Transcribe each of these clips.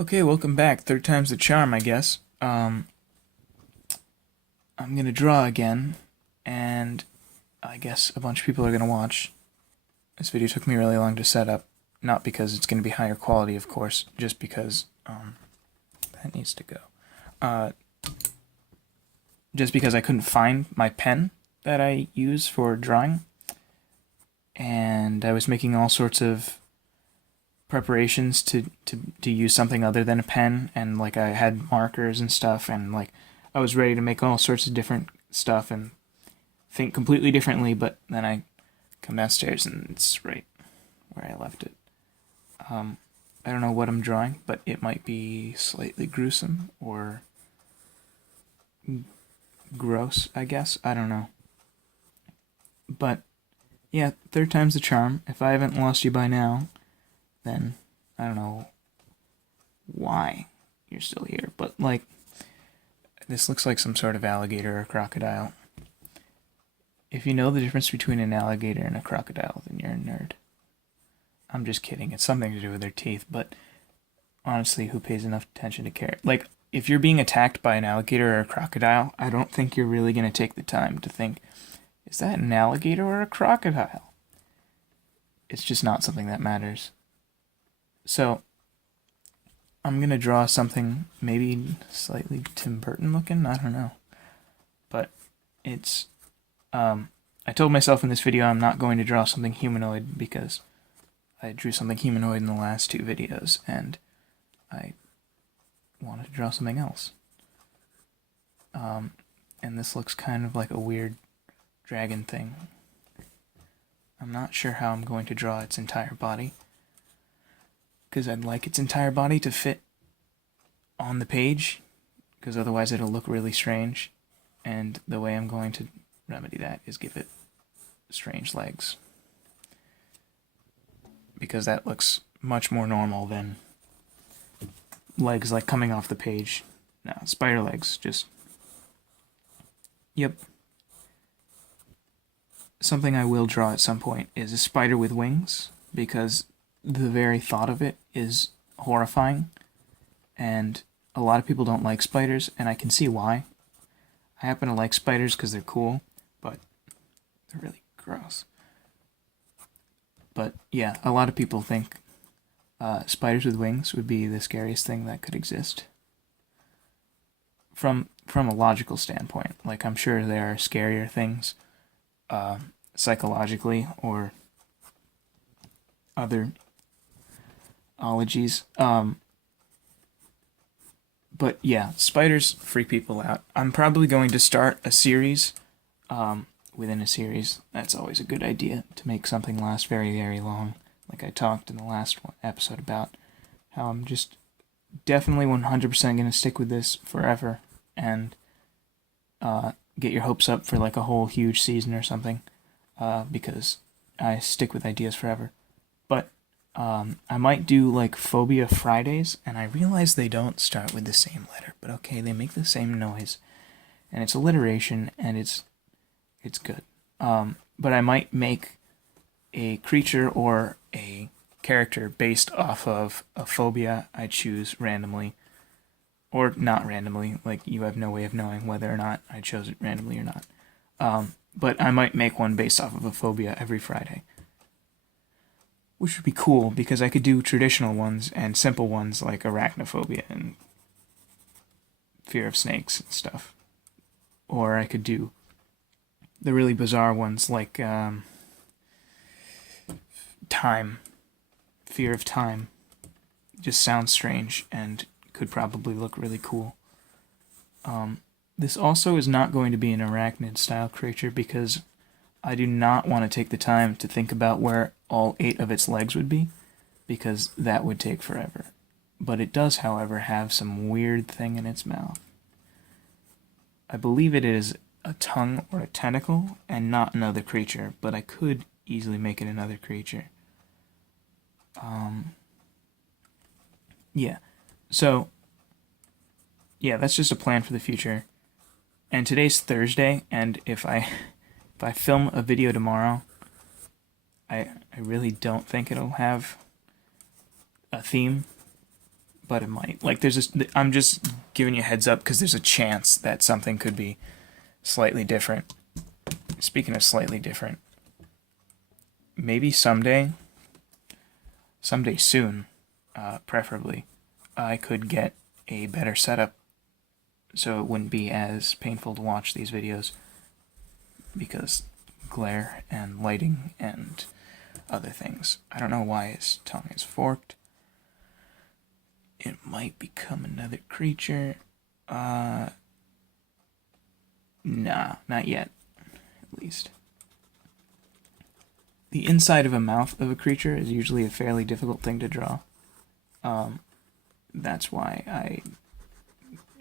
Okay, welcome back. Third time's the charm, I guess. I'm gonna draw again, and I guess a bunch of people are gonna watch. This video took me really long to set up, not because it's gonna be higher quality, of course, just because that needs to go. Uh, just because I couldn't find my pen that I use for drawing, and I was making all sorts of preparations to use something other than a pen, and like I had markers and stuff, and like I was ready to make all sorts of different stuff and think completely differently, but then I come downstairs and it's right where I left it. I don't know what I'm drawing, but it might be slightly gruesome or gross, I guess. I don't know. But yeah, third time's the charm. If I haven't lost you by now, then I don't know why you're still here. But like, this looks like some sort of alligator or crocodile. If you know the difference between an alligator and a crocodile, then you're a nerd. I'm just kidding. It's something to do with their teeth, but honestly, who pays enough attention to care? Like, if you're being attacked by an alligator or a crocodile, I don't think you're really going to take the time to think, is that an alligator or a crocodile? It's just not something that matters. So, I'm going to draw something maybe slightly Tim Burton looking, I don't know. But it's, I told myself in this video I'm not going to draw something humanoid because I drew something humanoid in the last two videos, and I wanted to draw something else. And this looks kind of like a weird dragon thing. I'm not sure how I'm going to draw its entire body, because I'd like its entire body to fit on the page, because otherwise it'll look really strange, and the way I'm going to remedy that is give it strange legs, because that looks much more normal than legs like coming off the page. No, spider legs, just... Yep. Something I will draw at some point is a spider with wings, because the very thought of it is horrifying, and a lot of people don't like spiders, and I can see why. I happen to like spiders because they're cool, but they're really gross. But yeah, a lot of people think spiders with wings would be the scariest thing that could exist. From a logical standpoint, like I'm sure there are scarier things psychologically or other ologies. But yeah, spiders freak people out. I'm probably going to start a series within a series. That's always a good idea, to make something last very, very long. Like I talked in the last episode about how I'm just definitely 100% going to stick with this forever and get your hopes up for like a whole huge season or something, because I stick with ideas forever. But I might do like Phobia Fridays, and I realize they don't start with the same letter, but okay, they make the same noise, and it's alliteration, and it's good. But I might make a creature or a character based off of a phobia I choose randomly, or not randomly, like you have no way of knowing whether or not I chose it randomly or not. But I might make one based off of a phobia every Friday, which would be cool, because I could do traditional ones and simple ones like arachnophobia and fear of snakes and stuff. Or I could do the really bizarre ones like time, fear of time. Just sounds strange and could probably look really cool. This also is not going to be an arachnid style creature, because I do not want to take the time to think about where all 8 of its legs would be, because that would take forever. But it does, however, have some weird thing in its mouth. I believe it is a tongue or a tentacle, and not another creature, but I could easily make it another creature. Yeah. So, yeah, that's just a plan for the future. And today's Thursday, and if I film a video tomorrow, I really don't think it'll have a theme, but it might. Like, I'm just giving you a heads up because there's a chance that something could be slightly different. Speaking of slightly different, maybe someday soon, preferably, I could get a better setup so it wouldn't be as painful to watch these videos because glare and lighting and other things. I don't know why his tongue is forked. It might become another creature. Nah, not yet, at least. The inside of a mouth of a creature is usually a fairly difficult thing to draw. That's why I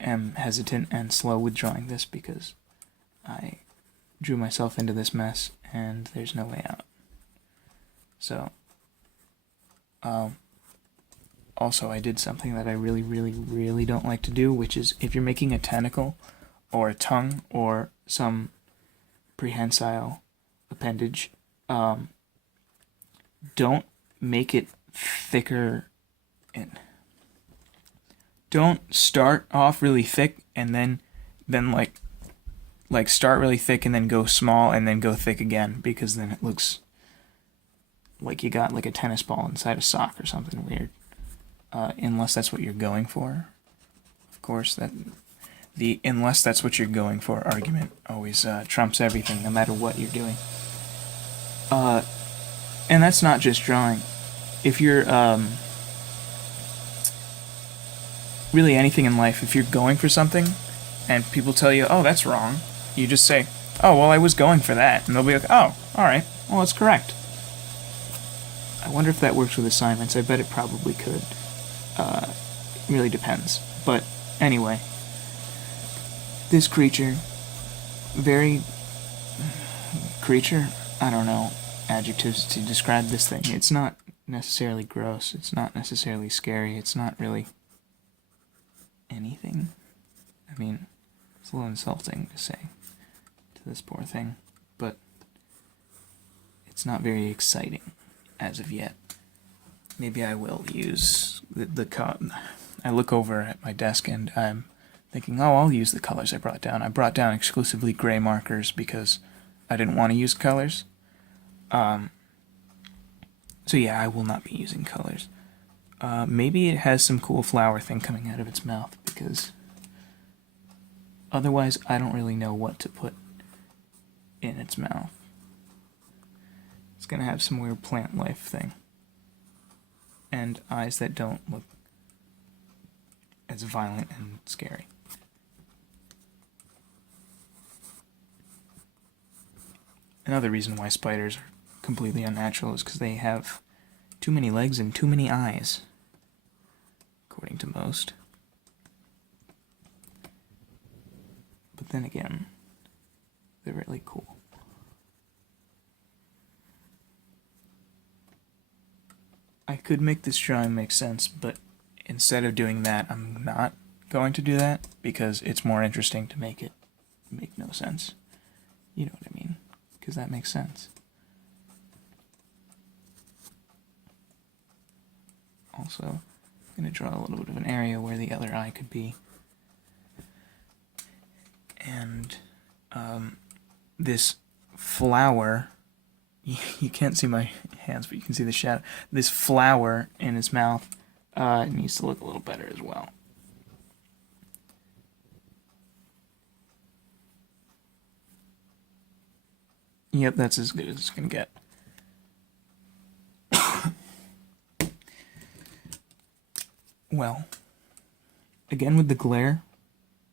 am hesitant and slow with drawing this, because I drew myself into this mess and there's no way out. So, also I did something that I really, really, really don't like to do, which is if you're making a tentacle or a tongue or some prehensile appendage, don't make it thicker. Don't start off really thick and then like start really thick and then go small and then go thick again, because then it looks like you got like a tennis ball inside a sock or something weird. Unless that's what you're going for. Of course, the unless that's what you're going for argument always trumps everything, no matter what you're doing. And that's not just drawing. If you're really anything in life, if you're going for something and people tell you, oh, that's wrong, you just say, oh, well, I was going for that. And they'll be like, oh, alright, well, it's correct. I wonder if that works with assignments. I bet it probably could. It really depends. But anyway, this creature, I don't know adjectives to describe this thing. It's not necessarily gross. It's not necessarily scary. It's not really anything. I mean, it's a little insulting to say to this poor thing, but it's not very exciting as of yet. Maybe I will use I look over at my desk and I'm thinking, oh, I'll use the colors I brought down. I brought down exclusively gray markers because I didn't want to use colors. So yeah, I will not be using colors. Maybe it has some cool flower thing coming out of its mouth, because otherwise I don't really know what to put in its mouth. It's gonna have some weird plant life thing. And eyes that don't look as violent and scary. Another reason why spiders are completely unnatural is because they have too many legs and too many eyes, according to most. But then again, they're really cool. I could make this drawing make sense, but instead of doing that, I'm not going to do that, because it's more interesting to make it make no sense. You know what I mean? Because that makes sense. Also, I'm going to draw a little bit of an area where the other eye could be. And this flower, you can't see my hands, but you can see the shadow. This flower in his mouth needs to look a little better as well. Yep, that's as good as it's going to get. Well, again with the glare,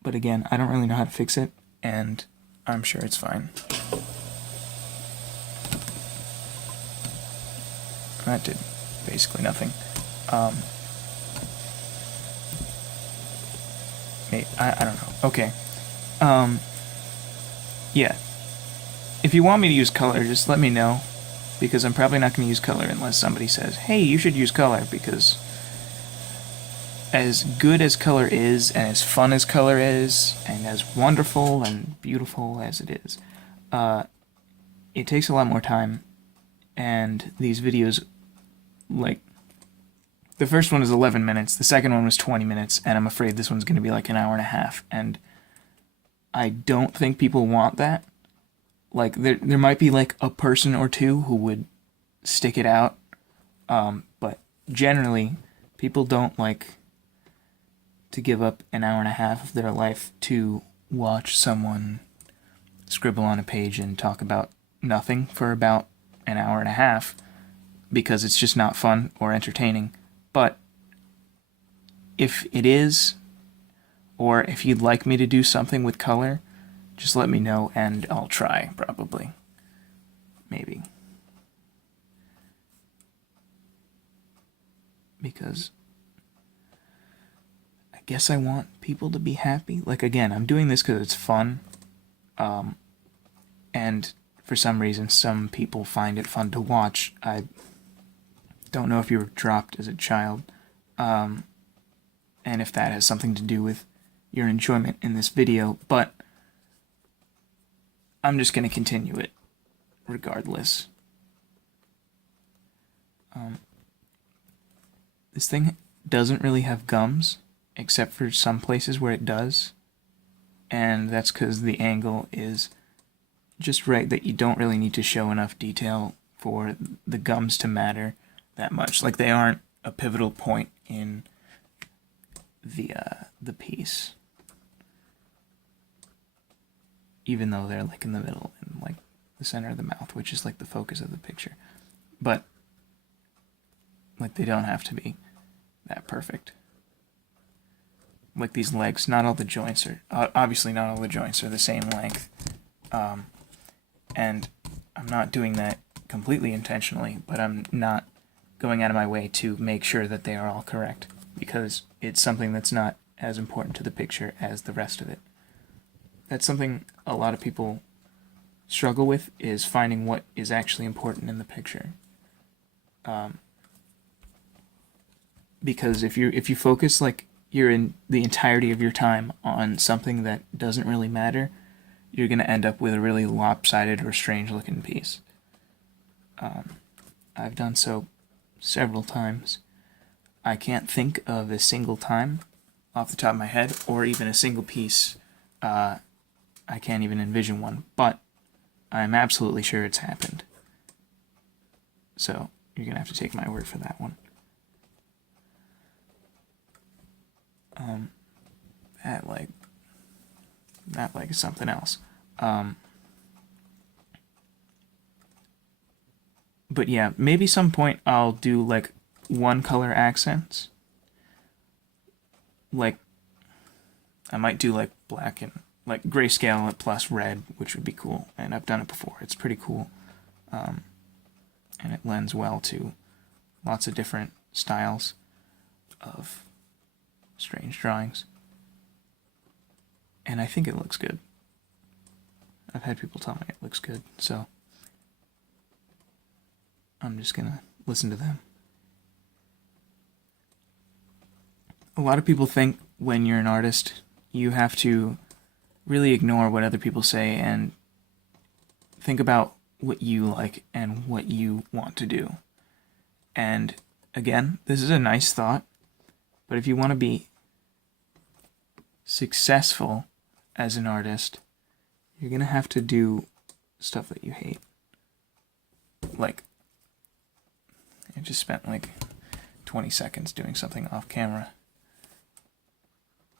but again, I don't really know how to fix it, and I'm sure it's fine. That did basically nothing. I don't know. Okay. Yeah. If you want me to use color, just let me know, because I'm probably not going to use color unless somebody says, hey, you should use color, because as good as color is, and as fun as color is, and as wonderful and beautiful as it is, it takes a lot more time, and these videos, like, The first one was 11 minutes, the second one was 20 minutes, and I'm afraid this one's going to be like an hour and a half, and I don't think people want that. Like, there might be like a person or two who would stick it out, but generally, people don't like to give up an hour and a half of their life to watch someone scribble on a page and talk about nothing for about an hour and a half, because it's just not fun or entertaining. But if it is, or if you'd like me to do something with color, just let me know and I'll try, probably. Maybe. Because I guess I want people to be happy. Like, again, I'm doing this because it's fun. And for some reason, some people find it fun to watch. I don't know if you were dropped as a child, and if that has something to do with your enjoyment in this video, but I'm just going to continue it regardless. This thing doesn't really have gums, except for some places where it does, and that's because the angle is just right that you don't really need to show enough detail for the gums to matter that much. Like, they aren't a pivotal point in the piece, even though they're like in the middle and like the center of the mouth, which is like the focus of the picture. But like, they don't have to be that perfect. Like these legs, not all the joints are obviously not all the joints are the same length, and I'm not doing that completely intentionally, but I'm not going out of my way to make sure that they are all correct, because it's something that's not as important to the picture as the rest of it. That's something a lot of people struggle with, is finding what is actually important in the picture. Because if you focus like you're in the entirety of your time on something that doesn't really matter, you're going to end up with a really lopsided or strange looking piece. I've done so several times. I can't think of a single time off the top of my head, or even a single piece. I can't even envision one, but I'm absolutely sure it's happened. So you're going to have to take my word for that one. That like something else. But yeah, maybe some point I'll do like one color accents. Like, I might do like black and like grayscale plus red, which would be cool. And I've done it before. It's pretty cool. And it lends well to lots of different styles of strange drawings. And I think it looks good. I've had people tell me it looks good, so I'm just gonna listen to them. A lot of people think when you're an artist, you have to really ignore what other people say and think about what you like and what you want to do. And again, this is a nice thought, but if you want to be successful as an artist, you're gonna have to do stuff that you hate. Like, I just spent like 20 seconds doing something off camera.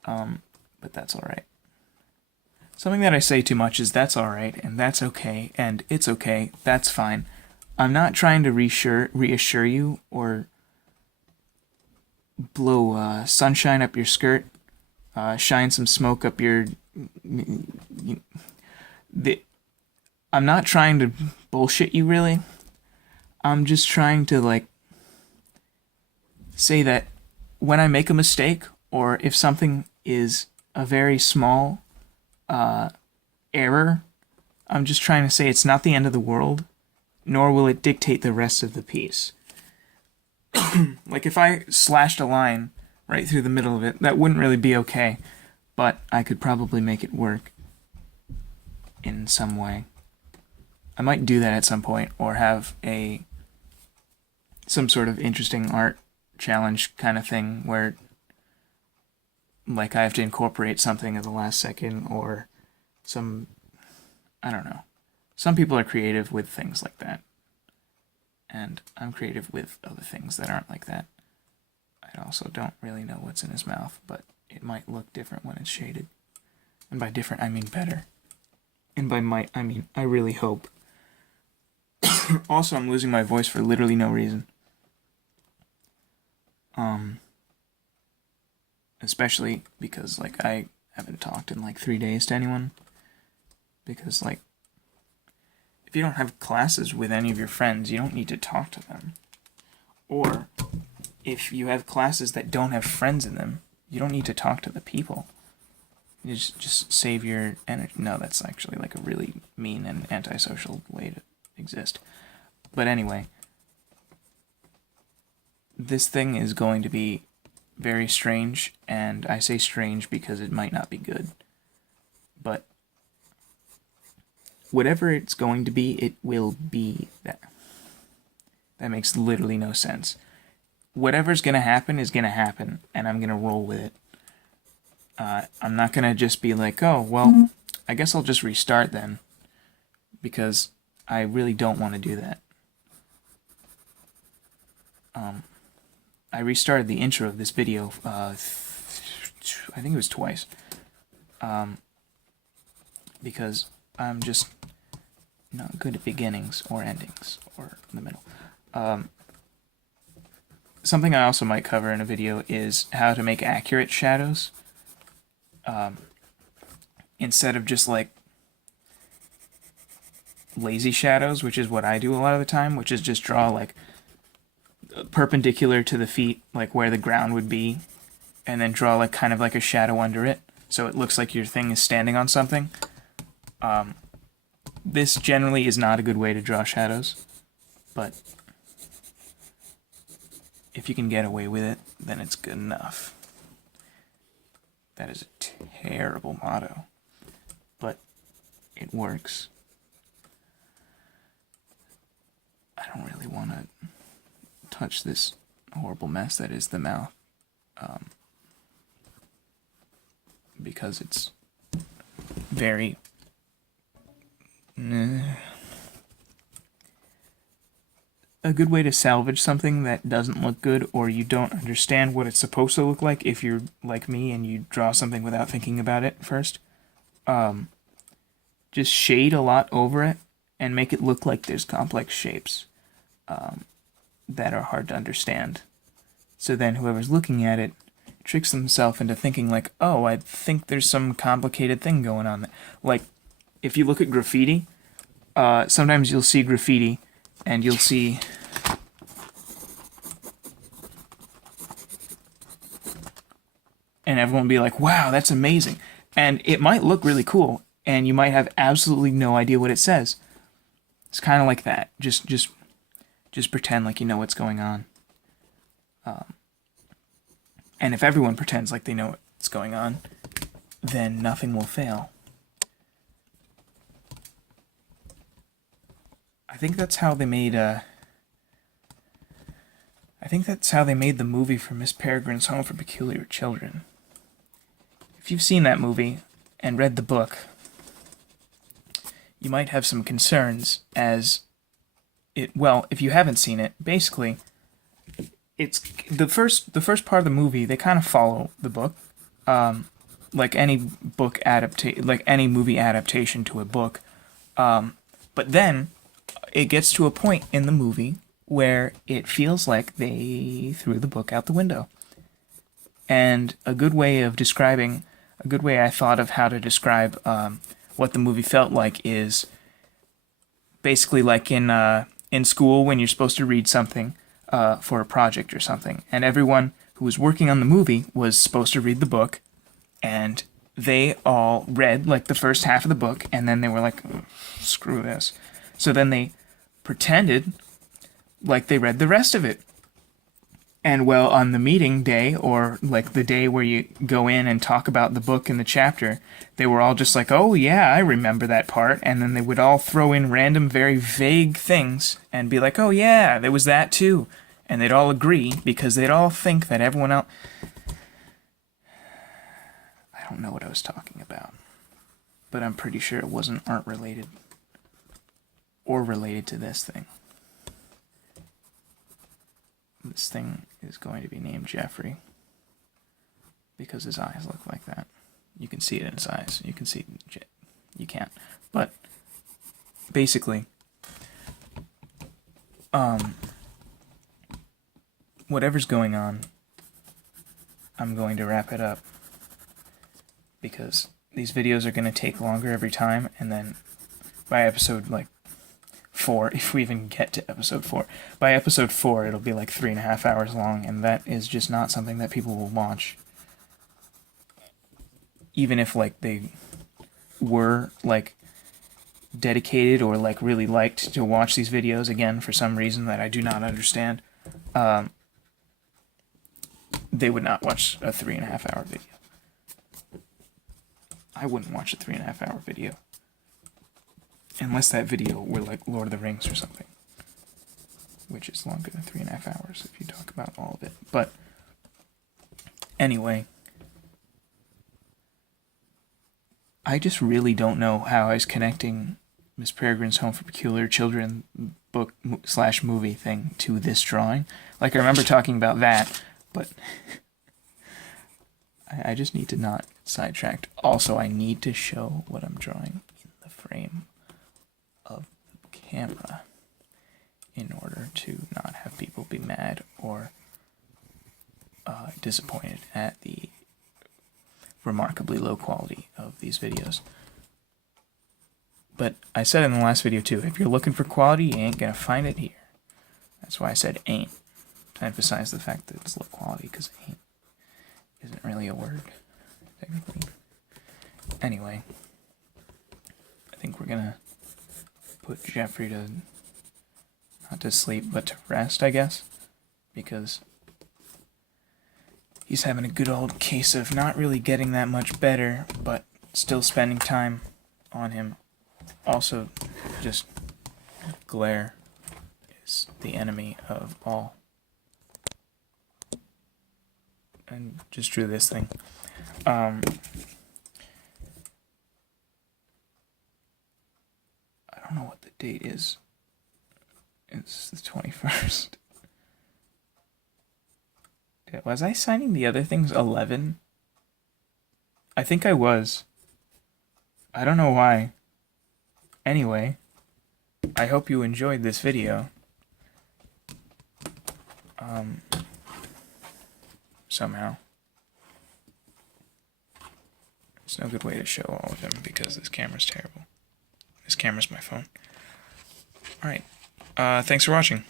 But that's alright. Something that I say too much is that's alright, and that's okay, and it's okay, that's fine. I'm not trying to reassure you or blow sunshine up your skirt, shine some smoke up your... I'm not trying to bullshit you, really. I'm just trying to, like, say that when I make a mistake, or if something is a very small error, I'm just trying to say it's not the end of the world, nor will it dictate the rest of the piece. Like, if I slashed a line right through the middle of it, that wouldn't really be okay, but I could probably make it work in some way. I might do that at some point, or have some sort of interesting art challenge kind of thing where like I have to incorporate something at the last second, or I don't know. Some people are creative with things like that. And I'm creative with other things that aren't like that. I also don't really know what's in his mouth, but it might look different when it's shaded. And by different, I mean better. And by might, I mean I really hope. Also, I'm losing my voice for literally no reason. Especially because, like, I haven't talked in, like, 3 days to anyone. Because, like, if you don't have classes with any of your friends, you don't need to talk to them. Or, if you have classes that don't have friends in them, you don't need to talk to the people. You just save your energy. No, that's actually, like, a really mean and antisocial way to exist. But anyway, this thing is going to be very strange, and I say strange because it might not be good. But whatever it's going to be, it will be that. That makes literally no sense. Whatever's going to happen is going to happen, and I'm going to roll with it. I'm not going to just be like, oh, well, I guess I'll just restart then, because I really don't want to do that. I restarted the intro of this video, I think it was twice, because I'm just not good at beginnings or endings or in the middle. Something I also might cover in a video is how to make accurate shadows, instead of just like lazy shadows, which is what I do a lot of the time, which is just draw like perpendicular to the feet, like where the ground would be, and then draw like kind of like a shadow under it, so it looks like your thing is standing on something. This generally is not a good way to draw shadows, but if you can get away with it, then it's good enough. That is a terrible motto, but it works. I don't really want to touch this horrible mess that is the mouth, because it's very a good way to salvage something that doesn't look good, or you don't understand what it's supposed to look like if you're like me and you draw something without thinking about it first. Just shade a lot over it and make it look like there's complex shapes that are hard to understand. So then whoever's looking at it tricks themselves into thinking like, oh, I think there's some complicated thing going on there. Like, if you look at graffiti, sometimes you'll see graffiti and you'll see and everyone will be like, wow, that's amazing. And it might look really cool, and you might have absolutely no idea what it says. It's kind of like that. Just pretend like you know what's going on. And if everyone pretends like they know what's going on, then nothing will fail. I think that's how they made the movie for Miss Peregrine's Home for Peculiar Children. If you've seen that movie and read the book, you might have some concerns as if you haven't seen it, basically it's the first part of the movie, they kind of follow the book, like any movie adaptation to a book, but then it gets to a point in the movie where it feels like they threw the book out the window. And a good way I thought of how to describe what the movie felt like is basically like in school when you're supposed to read something for a project or something, and everyone who was working on the movie was supposed to read the book, and they all read like the first half of the book, and then they were like, screw this. So then they pretended like they read the rest of it. And well, on the meeting day, or like the day where you go in and talk about the book and the chapter, they were all just like, oh yeah, I remember that part. And then they would all throw in random, very vague things and be like, oh yeah, there was that too. and they'd all agree because they'd all think that everyone else... I don't know what I was talking about, but I'm pretty sure it wasn't art related or related to this thing. This thing is going to be named Jeffrey because his eyes look like that. You can see it in his eyes. You can see... You can't. But basically, whatever's going on, I'm going to wrap it up because these videos are going to take longer every time, and then by episode, like, 4, if we even get to episode 4, by episode 4 it'll be like 3.5 hours long, and that is just not something that people will watch. Even if, like, they were, like, dedicated or, like, really liked to watch these videos, again, for some reason that I do not understand, they would not watch a 3.5 hour video. I wouldn't watch a 3.5 hour video. Unless that video were like Lord of the Rings or something. Which is longer than 3.5 hours if you talk about all of it. But, anyway. I just really don't know how I was connecting Miss Peregrine's Home for Peculiar Children book / movie thing to this drawing. Like, I remember talking about that, but I just need to not get sidetracked. Also, I need to show what I'm drawing in the frame of the camera in order to not have people be mad or disappointed at the remarkably low quality of these videos. But I said in the last video too, if you're looking for quality, you ain't gonna find it here. That's why I said ain't, to emphasize the fact that it's low quality, because ain't isn't really a word, technically. Anyway, I think we're gonna put Jeffrey to, not to sleep, but to rest, I guess, because he's having a good old case of not really getting that much better, but still spending time on him. Also, just glare is the enemy of all. And just drew this thing. I don't know what the date is. It's the 21st. Was I signing the other things 11? I think I was. I don't know why. Anyway, I hope you enjoyed this video. Somehow. There's no good way to show all of them because this camera's terrible. This camera's my phone. Alright. Thanks for watching.